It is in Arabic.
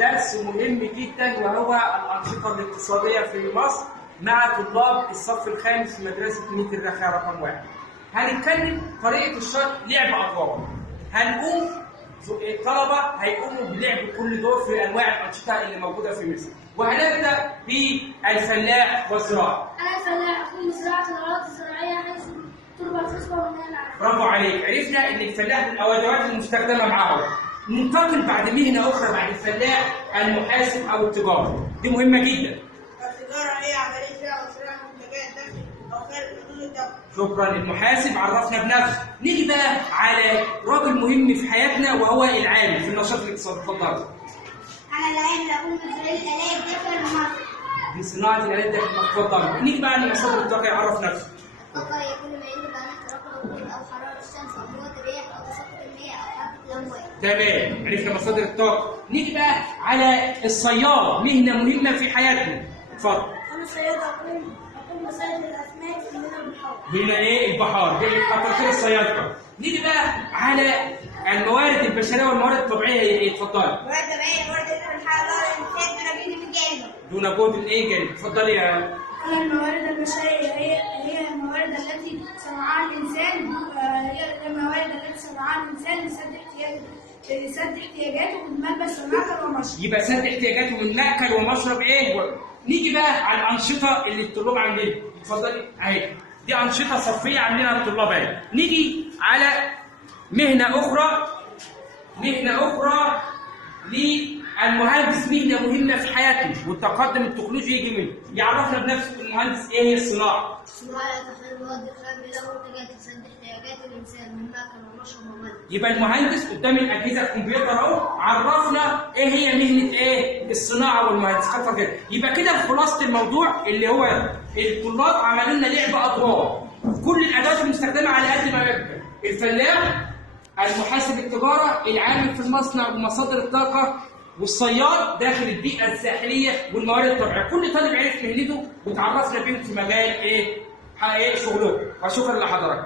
درس مهم جدا وهو الأنشطة الاقتصادية في مصر مع طلاب الصف الخامس في مدرسة ميت الرخاء رقم 1. هنتكلم طريقة الشرح لعب أدوار. هنقوم الطلبة هيقوموا بلعب كل دور في أنواع الأنشطة اللي موجودة في مصر. وهنبدأ بالفلاح والزراعة. أنا الفلاح أقوم بزراعة الأراضي الزراعية حيث تربى الخصبة والمياه العذبة. برافو عليك، عرفنا إن الفلاح من الأدوات المستخدمة معاهم. ننتقل بعد مهنة أخرى بعد الفلاح المحاسب أو التجارة، دي مهمة جدا. التجارة هي عملية بيع وشراء منتجات داخل أو خارج حدود الدولة. شكرا، المحاسب عرفنا بنفسه. نيجي بقى على راجل مهم في حياتنا وهو العامل في النشاط الاقتصادي. اتفضل. أنا العامل أقوم بزراعة الآلات داخل المصنع. دي صناعة الآلات داخل المصنع. اتفضل. نيجي بقى لمصادر الطاقة، يعرف نفسه. الطاقة هي كل ما ينتج عن احتراق الوقود أو حرارة الشمس أو قوة الرياح أو تساقط المياه أو حركة الأمواج. تمام، عرفنا مصادر الطاقة. نيجي بقى على الصياد، مهنة مهمة في حياتنا. اتفضل. أنا الصياد أقوم بصيد الأسماك من البحار. هنا ايه؟ البحار، دي كتر الصيادة. نيجي بقى على الموارد البشرية والموارد الطبيعية. ايه؟ اتفضلي. موارد طبيعية موارد الحرارة الإنسان دون جهد من جانبه. دون جهد ايه جانب؟ اتفضلي يا. أما الموارد البشرية هي الموارد التي صنعها الإنسان هي الموارد التي صنعها الإنسان لسد احتياجاته من ملبس ومأكل ومشرب. يبقى سد احتياجاته من مأكل ومشرب ايه؟ نيجي بقى على الأنشطة اللي الطلاب عاملينها. اتفضلي اهي. دي أنشطة صفية عاملينها الطلاب اهي. نيجي على مهنة أخرى للمهندس، مهنة مهمة في حياتنا والتقدم التكنولوجي يجي منه. يعرفنا بنفسه المهندس ايه هي الصناعة؟ الصناعة تحتاج مواد خام له منتجات تسد احتياجات الإنسان من مأكل ومشرب وملبس. يبقى المهندس قدام الأجهزة الكمبيوتر أهو عرفنا ايه هي مهنة ايه؟ الصناعة والمهندس. خطوة كده. يبقى كده خلاصة الموضوع اللي هو الطلاب عملوا لنا لعب أدوار. كل الأدوات المستخدمة على قد ما يمكن. الفلاح، المحاسب التجارة، العامل في المصنع ومصادر الطاقة، والصياد داخل البيئة الساحلية والموارد الطبيعية. كل طالب عرف مهنته وتعرفنا بيهم في مجال ايه؟ شغله. وشكرا لحضرتك.